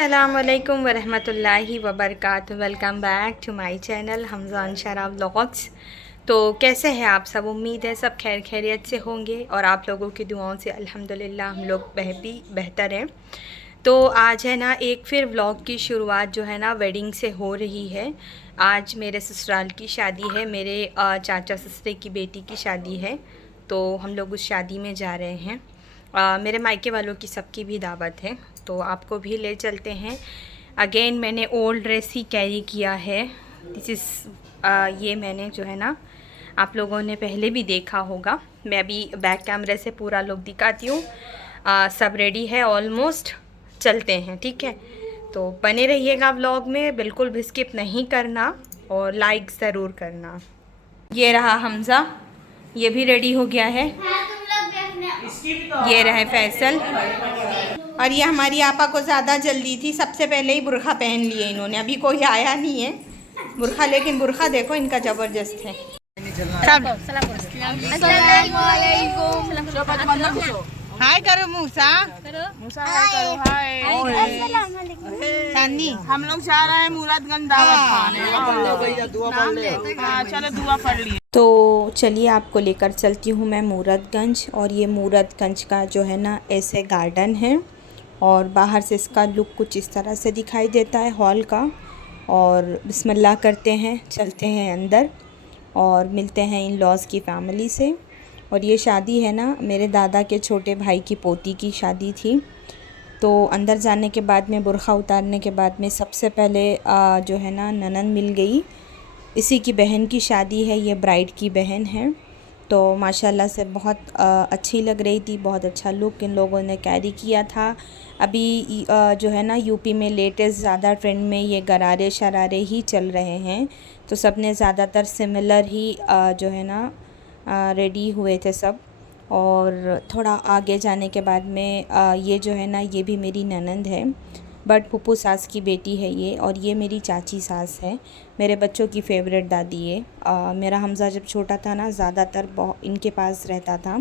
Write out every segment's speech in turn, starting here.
अस्सलामुअलैकुम वरहमतुल्लाहि वबरकातुहू। Welcome back to my channel Hamza Ansara vlogs. तो कैसे हैं आप सब? उम्मीद है सब खैर खैरियत से होंगे और आप लोगों की दुआओं से अल्हम्दुलिल्लाह हम लोग बेहतर हैं। तो आज है ना एक फिर व्लॉग की शुरुआत जो है ना वेडिंग से हो रही है। आज मेरे ससुराल की शादी है, मेरे चाचा ससुरे की बेटी की शादी है। तो हम लोग उस शादी में जा रहे हैं। मेरे मायके वालों की सबकी भी दावत है, तो आपको भी ले चलते हैं। अगेन मैंने ओल्ड ड्रेस ही कैरी किया है। दिस इज़ ये मैंने जो है ना आप लोगों ने पहले भी देखा होगा। मैं अभी बैक कैमरे से पूरा लुक दिखाती हूँ। सब रेडी है ऑलमोस्ट। चलते हैं, ठीक है? तो बने रहिएगा व्लॉग में, बिल्कुल भी स्किप नहीं करना और लाइक ज़रूर करना। ये रहा हमज़ा, ये भी रेडी हो गया है। ये रहे फैसल। और ये हमारी आपा को ज़्यादा जल्दी थी, सबसे पहले ही बुरखा पहन लिए इन्होंने। अभी कोई आया नहीं है बुरखा, लेकिन बुरखा देखो इनका ज़बरदस्त है। हाय करो मूसा, मूसा हाय करो। हाय चांदी, हम लोग जा रहे हैं मूरतगंज दावत खाने। चलो दुआ पढ़ लिए। तो चलिए आपको लेकर चलती हूँ मैं मूरतगंज। और ये मूरतगंज का जो है ना ऐसे गार्डन है और बाहर से इसका लुक कुछ इस तरह से दिखाई देता है हॉल का। और बिस्मिल्लाह करते हैं, चलते हैं अंदर और मिलते हैं इन लॉज की फ़ैमिली से। और ये शादी है ना मेरे दादा के छोटे भाई की पोती की शादी थी। तो अंदर जाने के बाद में बुरखा उतारने के बाद में सबसे पहले जो है ना ननंद मिल गई। इसी की बहन की शादी है, ये ब्राइड की बहन है। तो माशाल्लाह से बहुत अच्छी लग रही थी, बहुत अच्छा लुक इन लोगों ने कैरी किया था। अभी जो है ना यूपी में लेटेस्ट ज़्यादा ट्रेंड में ये गरारे शरारे ही चल रहे हैं। तो सब ने ज़्यादातर सिमिलर ही जो है ना रेडी हुए थे सब। और थोड़ा आगे जाने के बाद में ये जो है ना ये भी मेरी ननंद है, बट फूफू सास की बेटी है ये। और ये मेरी चाची सास है, मेरे बच्चों की फ़ेवरेट दादी है। मेरा हमज़ा जब छोटा था ना ज़्यादातर इनके पास रहता था।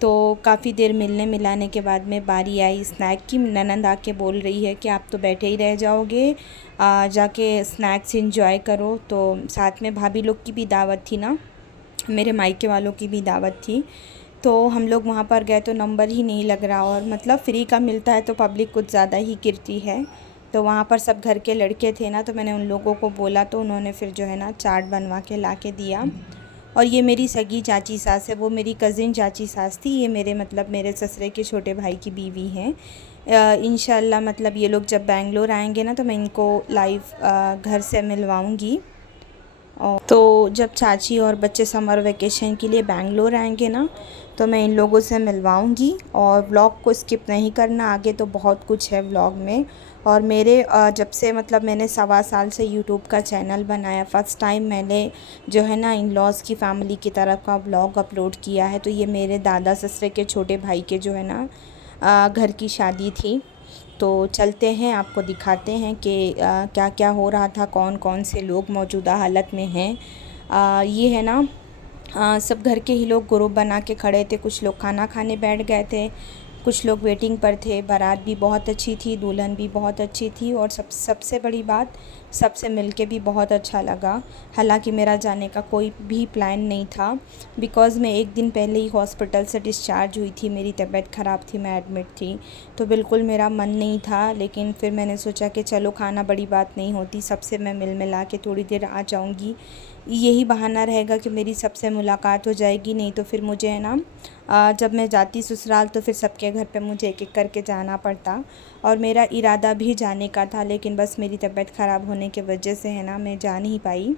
तो काफ़ी देर मिलने मिलाने के बाद में बारी आई स्नैक की। ननंद आके बोल रही है कि आप तो बैठे ही रह जाओगे, जाके स्नैक्स इंजॉय करो। तो साथ में भाभी लोग की भी दावत थी ना, मेरे मायके वालों की भी दावत थी। तो हम लोग वहाँ पर गए तो नंबर ही नहीं लग रहा, और मतलब फ्री का मिलता है तो पब्लिक कुछ ज़्यादा ही गिरती है। तो वहाँ पर सब घर के लड़के थे ना, तो मैंने उन लोगों को बोला तो उन्होंने फिर जो है ना चाट बनवा के ला के दिया। और ये मेरी सगी चाची सास है, वो मेरी कज़िन चाची सास थी। ये मेरे ससुरे के छोटे भाई की बीवी हैं। इंशाल्लाह मतलब ये लोग जब बेंगलोर आएंगे ना तो मैं इनको लाइव घर से मिलवाऊँगी। और तो जब चाची और बच्चे समर वेकेशन के लिए बेंगलोर आएंगे ना तो मैं इन लोगों से मिलवाऊंगी। और व्लॉग को स्किप नहीं करना, आगे तो बहुत कुछ है व्लॉग में। और मेरे जब से मतलब मैंने 1.25 साल से यूट्यूब का चैनल बनाया, फ़र्स्ट टाइम मैंने जो है ना इन लॉज़ की फ़ैमिली की तरफ का व्लॉग अपलोड किया है। तो ये मेरे दादा ससुरे के छोटे भाई के जो है ना घर की शादी थी। तो चलते हैं, आपको दिखाते हैं कि क्या क्या हो रहा था, कौन कौन से लोग मौजूदा हालत में हैं। ये है ना सब घर के ही लोग ग्रुप बना के खड़े थे। कुछ लोग खाना खाने बैठ गए थे, कुछ लोग वेटिंग पर थे। बारात भी बहुत अच्छी थी, दुल्हन भी बहुत अच्छी थी, और सबसे बड़ी बात, सबसे मिलके भी बहुत अच्छा लगा। हालांकि मेरा जाने का कोई भी प्लान नहीं था, बिकॉज़ मैं एक दिन पहले ही हॉस्पिटल से डिस्चार्ज हुई थी, मेरी तबीयत ख़राब थी, मैं एडमिट थी। तो बिल्कुल मेरा मन नहीं था, लेकिन फिर मैंने सोचा कि चलो खाना बड़ी बात नहीं होती, सबसे मैं मिल मिला के थोड़ी देर आ जाऊँगी। यही बहाना रहेगा कि मेरी सबसे मुलाकात हो जाएगी। नहीं तो फिर मुझे है ना जब मैं जाती ससुराल तो फिर सबके घर पे मुझे एक एक करके जाना पड़ता। और मेरा इरादा भी जाने का था, लेकिन बस मेरी तबीयत ख़राब होने की वजह से है ना मैं जा नहीं पाई।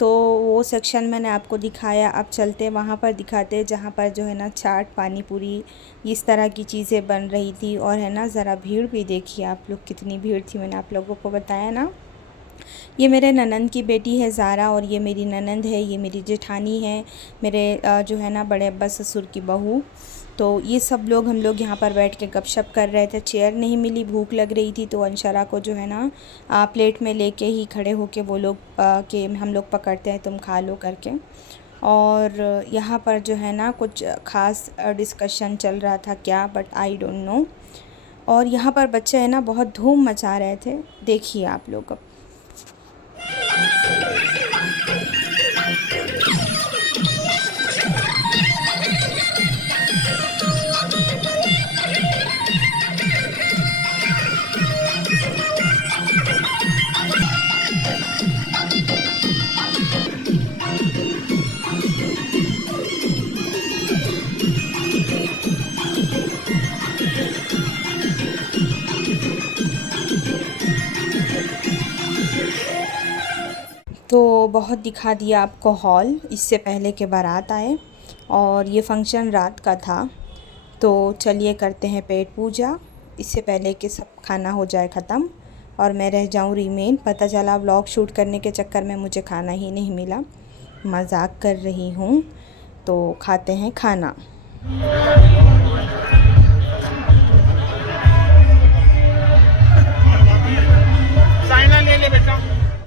तो वो सेक्शन मैंने आपको दिखाया। अब चलते वहाँ पर दिखाते जहाँ पर जो है ना चाट पानी पूरी इस तरह की चीज़ें बन रही थी। और है ना ज़रा भीड़ भी देखिए आप लोग, कितनी भीड़ थी, मैंने आप लोगों को बताया ना। ये मेरे ननंद की बेटी है ज़ारा, और ये मेरी ननंद है, ये मेरी जेठानी है, मेरे जो है ना बड़े अब्बा ससुर की बहू। तो ये सब लोग, हम लोग यहाँ पर बैठ के गपशप कर रहे थे। चेयर नहीं मिली, भूख लग रही थी, तो अंशरा को जो है ना प्लेट में लेके ही खड़े होके वो लोग कि हम लोग पकड़ते हैं, तुम खा लो करके। और यहाँ पर जो है ना कुछ ख़ास डिस्कशन चल रहा था क्या, बट आई डोंट नो। और यहाँ पर बच्चे है ना बहुत धूम मचा रहे थे, देखिए आप लोग अब। तो बहुत दिखा दिया आपको हॉल, इससे पहले के बारात आए और ये फंक्शन रात का था। तो चलिए करते हैं पेट पूजा, इससे पहले कि सब खाना हो जाए ख़त्म और मैं रह जाऊं रिमेन। पता चला व्लॉग शूट करने के चक्कर में मुझे खाना ही नहीं मिला। मजाक कर रही हूँ। तो खाते हैं खाना।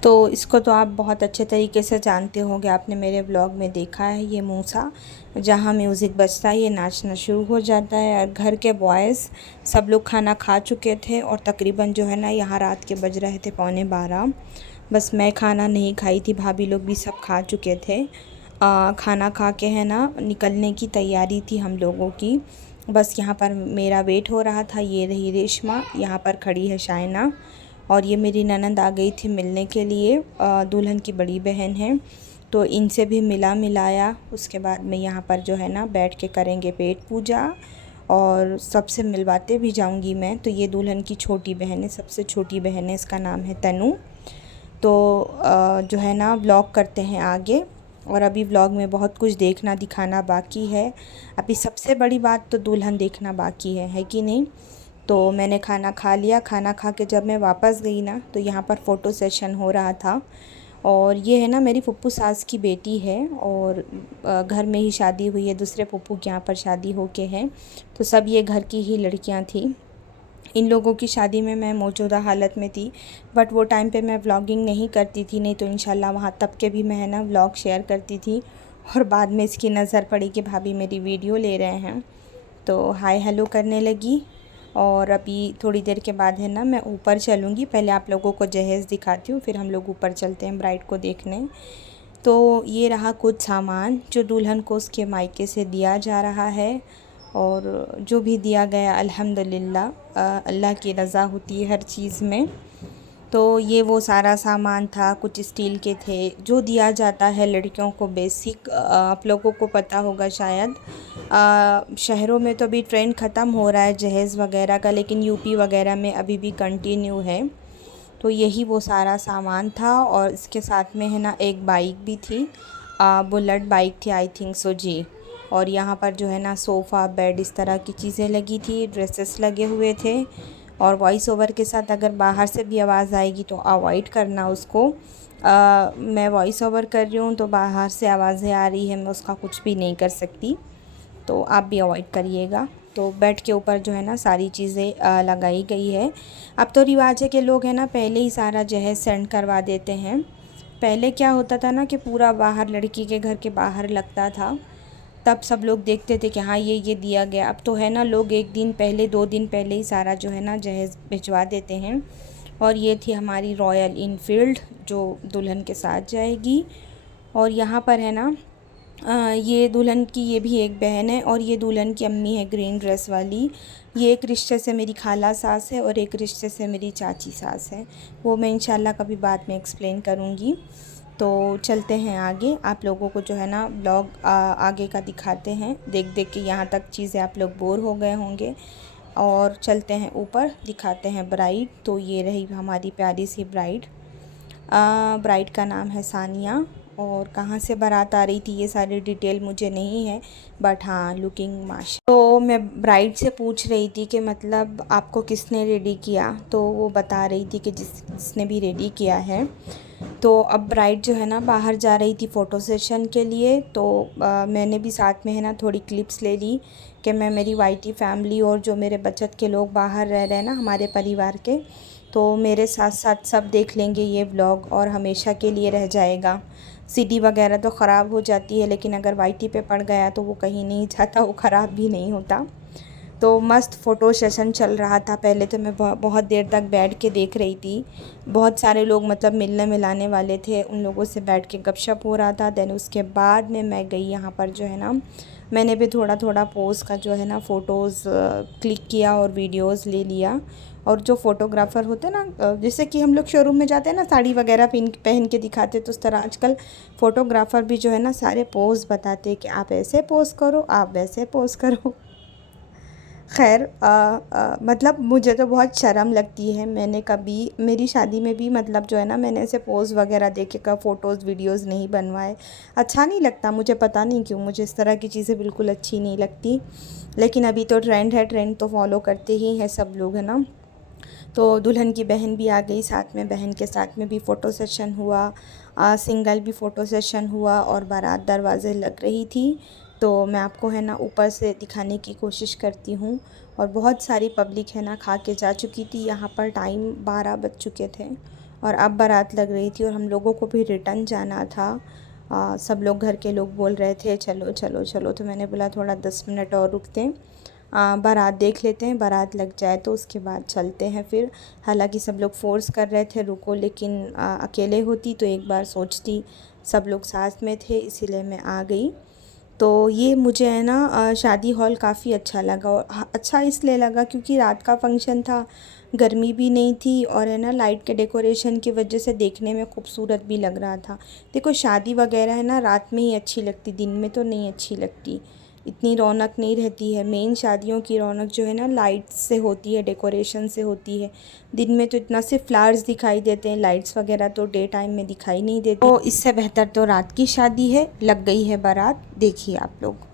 तो इसको तो आप बहुत अच्छे तरीके से जानते होंगे, आपने मेरे ब्लॉग में देखा है। ये मूसा, जहाँ म्यूज़िक बजता है ये नाचना शुरू हो जाता है। और घर के बॉयज़ सब लोग खाना खा चुके थे और तकरीबन जो है ना यहाँ रात के बज रहे थे 11:15। बस मैं खाना नहीं खाई थी, भाभी लोग भी सब खा चुके थे। खाना खा के है ना निकलने की तैयारी थी हम लोगों की। बस यहाँ पर मेरा वेट हो रहा था। ये रही रेशमा, यहाँ पर खड़ी है शाइना और ये मेरी ननंद आ गई थी मिलने के लिए, दुल्हन की बड़ी बहन है। तो इनसे भी मिला मिलाया। उसके बाद में यहाँ पर जो है ना बैठ के करेंगे पेट पूजा और सबसे मिलवाते भी जाऊँगी मैं। तो ये दुल्हन की छोटी बहन है, सबसे छोटी बहन है, इसका नाम है तनु। तो जो है ना व्लॉग करते हैं आगे। और अभी व्लॉग में बहुत कुछ देखना दिखाना बाकी है। अभी सबसे बड़ी बात तो दुल्हन देखना बाकी है कि नहीं। तो मैंने खाना खा लिया। खाना खा के जब मैं वापस गई ना तो यहाँ पर फ़ोटो सेशन हो रहा था। और ये है ना मेरी फुप्पू सास की बेटी है और घर में ही शादी हुई है, दूसरे फुप्पू के यहाँ पर शादी हो के है। तो सब ये घर की ही लड़कियाँ थी। इन लोगों की शादी में मैं मौजूदा हालत में थी, बट वो टाइम पे मैं व्लॉगिंग नहीं करती थी, नहीं तो इंशाल्लाह वहाँ तब के भी मैं ना व्लॉग शेयर करती थी। और बाद में इसकी नज़र पड़ी कि भाभी मेरी वीडियो ले रहे हैं, तो हाय हेलो करने लगी। और अभी थोड़ी देर के बाद है ना मैं ऊपर चलूँगी। पहले आप लोगों को जहेज़ दिखाती हूँ, फिर हम लोग ऊपर चलते हैं ब्राइड को देखने। तो ये रहा कुछ सामान जो दुल्हन को उसके मायके से दिया जा रहा है। और जो भी दिया गया अल्हम्दुलिल्लाह, अल्लाह की रज़ा होती है हर चीज़ में। तो ये वो सारा सामान था, कुछ स्टील के थे जो दिया जाता है लड़कियों को बेसिक। आप लोगों को पता होगा शायद। शहरों में तो अभी ट्रेंड ख़त्म हो रहा है जहेज़ वगैरह का, लेकिन यूपी वगैरह में अभी भी कंटिन्यू है। तो यही वो सारा सामान था। और इसके साथ में है ना एक बाइक भी थी, बुलेट बाइक थी आई थिंक सो जी। और यहाँ पर जो है ना सोफ़ा बेड इस तरह की चीज़ें लगी थी, ड्रेसेस लगे हुए थे। और वॉइस ओवर के साथ अगर बाहर से भी आवाज़ आएगी तो अवॉइड करना उसको। मैं वॉइस ओवर कर रही हूँ तो बाहर से आवाज़ें आ रही है, मैं उसका कुछ भी नहीं कर सकती, तो आप भी अवॉइड करिएगा। तो बेड के ऊपर जो है ना सारी चीज़ें लगाई गई है। अब तो रिवाज है कि लोग है ना पहले ही सारा जहेज़ सेंड करवा देते हैं। पहले क्या होता था ना कि पूरा बाहर लड़की के घर के बाहर लगता था, तब सब लोग देखते थे कि हाँ ये दिया गया। अब तो है ना लोग एक दिन पहले 2 दिन पहले ही सारा जो है ना जहेज़ भिजवा देते हैं। और ये थी हमारी रॉयल इनफील्ड जो दुल्हन के साथ जाएगी। और यहाँ पर है ना ये दुल्हन की ये भी एक बहन है और ये दुल्हन की अम्मी है ग्रीन ड्रेस वाली। ये एक रिश्ते से मेरी खाला सास है और एक रिश्ते से मेरी चाची सास है, वो मैं इंशाल्लाह कभी बाद में एक्सप्लेन करूँगी। तो चलते हैं आगे, आप लोगों को जो है ना ब्लॉग आगे का दिखाते हैं। देख देख के यहाँ तक चीज़ें आप लोग बोर हो गए होंगे। और चलते हैं ऊपर, दिखाते हैं ब्राइड। तो ये रही हमारी प्यारी सी ब्राइड। ब्राइड का नाम है सानिया। और कहाँ से बारात आ रही थी ये सारी डिटेल मुझे नहीं है, बट हाँ लुकिंग माशा। तो मैं ब्राइड से पूछ रही थी कि मतलब आपको किसने रेडी किया, तो वो बता रही थी कि जिसने भी रेडी किया है। तो अब ब्राइड जो है ना बाहर जा रही थी फ़ोटो सेशन के लिए। तो मैंने भी साथ में है ना थोड़ी क्लिप्स ले ली कि मैं मेरी वाइटी फैमिली और जो मेरे बचत के लोग बाहर रह रहे हैं ना हमारे परिवार के, तो मेरे साथ साथ सब देख लेंगे ये व्लॉग और हमेशा के लिए रह जाएगा। सीडी वगैरह तो ख़राब हो जाती है, लेकिन अगर वाईटी पे पड़ गया तो वो कहीं नहीं जाता, वो ख़राब भी नहीं होता। तो मस्त फ़ोटो सेशन चल रहा था। पहले तो मैं बहुत देर तक बैठ के देख रही थी। बहुत सारे लोग मतलब मिलने मिलाने वाले थे, उन लोगों से बैठ के गपशप हो रहा था। देन उसके बाद में मैं गई यहाँ पर जो है ना, मैंने भी थोड़ा थोड़ा पोज़ का जो है ना फ़ोटोज़ क्लिक किया और वीडियोज़ ले लिया। और जो फ़ोटोग्राफ़र होते हैं ना, जैसे कि हम लोग शोरूम में जाते हैं ना, साड़ी वगैरह पहन के दिखाते, तो उस तरह आजकल फ़ोटोग्राफ़र भी जो है ना सारे पोज़ बताते हैं कि आप ऐसे पोज़ करो, आप वैसे पोज़ करो। खैर मतलब मुझे तो बहुत शर्म लगती है। मैंने कभी मेरी शादी में भी मतलब जो है ना, मैंने ऐसे पोज़ वगैरह दे के का फ़ोटोज़ वीडियोज़ नहीं बनवाए। अच्छा नहीं लगता मुझे, पता नहीं क्यों, मुझे इस तरह की चीज़ें बिल्कुल अच्छी नहीं लगती। लेकिन अभी तो ट्रेंड है, ट्रेंड तो फॉलो करते ही हैं सब लोग, है ना। तो दुल्हन की बहन भी आ गई साथ में, बहन के साथ में भी फ़ोटो सेशन हुआ, सिंगल भी फ़ोटो सेशन हुआ और बारात दरवाज़े लग रही थी। तो मैं आपको है ना ऊपर से दिखाने की कोशिश करती हूँ। और बहुत सारी पब्लिक है ना खा के जा चुकी थी। यहाँ पर टाइम 12 बज चुके थे और अब बारात लग रही थी और हम लोगों को भी रिटर्न जाना था। सब लोग घर के लोग बोल रहे थे चलो चलो चलो, तो मैंने बोला थोड़ा 10 मिनट और रुकते हैं, बारात देख लेते हैं, बारात लग जाए तो उसके बाद चलते हैं फिर। हालांकि सब लोग फ़ोर्स कर रहे थे रुको, लेकिन अकेले होती तो एक बार सोचती। सब लोग साथ में थे इसीलिए मैं आ गई। तो ये मुझे है ना शादी हॉल काफ़ी अच्छा लगा। और अच्छा इसलिए लगा क्योंकि रात का फंक्शन था, गर्मी भी नहीं थी और है ना लाइट के डेकोरेशन की वजह से देखने में खूबसूरत भी लग रहा था। देखो शादी वगैरह है ना रात में ही अच्छी लगती, दिन में तो नहीं अच्छी लगती, इतनी रौनक नहीं रहती है। मेन शादियों की रौनक जो है ना लाइट्स से होती है, डेकोरेशन से होती है। दिन में तो इतना सिर्फ फ्लावर्स दिखाई देते हैं, लाइट्स वगैरह तो डे टाइम में दिखाई नहीं देती। तो इससे बेहतर तो रात की शादी है। लग गई है बारात, देखिए आप लोग।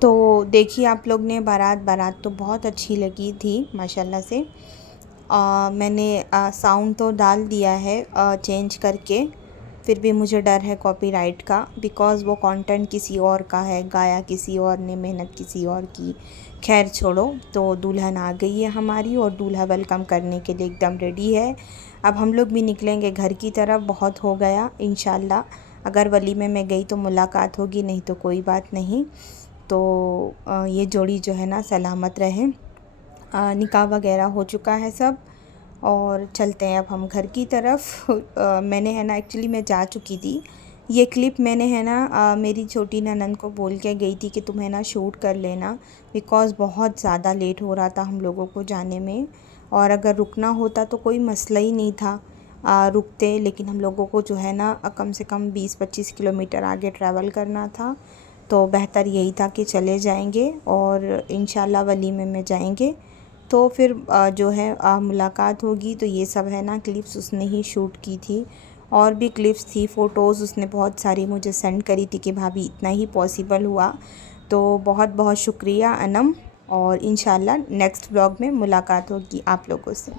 तो देखिए आप लोग ने बारात तो बहुत अच्छी लगी थी माशाल्लाह से। मैंने साउंड तो डाल दिया है चेंज करके, फिर भी मुझे डर है कॉपीराइट का, बिकॉज़ वो कंटेंट किसी और का है, गाया किसी और ने, मेहनत किसी और की। खैर छोड़ो। तो दुल्हन आ गई है हमारी और दूल्हा वेलकम करने के लिए एकदम रेडी है। अब हम लोग भी निकलेंगे घर की तरफ। बहुत हो गया, इंशाल्लाह अगर वलीमे में गई तो मुलाकात होगी, नहीं तो कोई बात नहीं। तो ये जोड़ी जो है ना सलामत रहे। निकाह वगैरह हो चुका है सब और चलते हैं अब हम घर की तरफ। मैंने है ना एक्चुअली मैं जा चुकी थी। ये क्लिप मैंने है ना मेरी छोटी ननंद को बोल के गई थी कि तुम है ना शूट कर लेना, बिकॉज़ बहुत ज़्यादा लेट हो रहा था हम लोगों को जाने में। और अगर रुकना होता तो कोई मसला ही नहीं था, रुकते। लेकिन हम लोगों को जो है ना कम से कम 20-25 किलोमीटर आगे ट्रैवल करना था, तो बेहतर यही था कि चले जाएंगे और इंशाल्लाह वलीमे में जाएंगे। तो फिर जो है मुलाकात होगी। तो ये सब है ना क्लिप्स उसने ही शूट की थी, और भी क्लिप्स थी, फ़ोटोज़ उसने बहुत सारी मुझे सेंड करी थी कि भाभी इतना ही पॉसिबल हुआ। तो बहुत बहुत शुक्रिया अनम, और इंशाल्लाह नेक्स्ट व्लॉग में मुलाकात होगी आप लोगों से।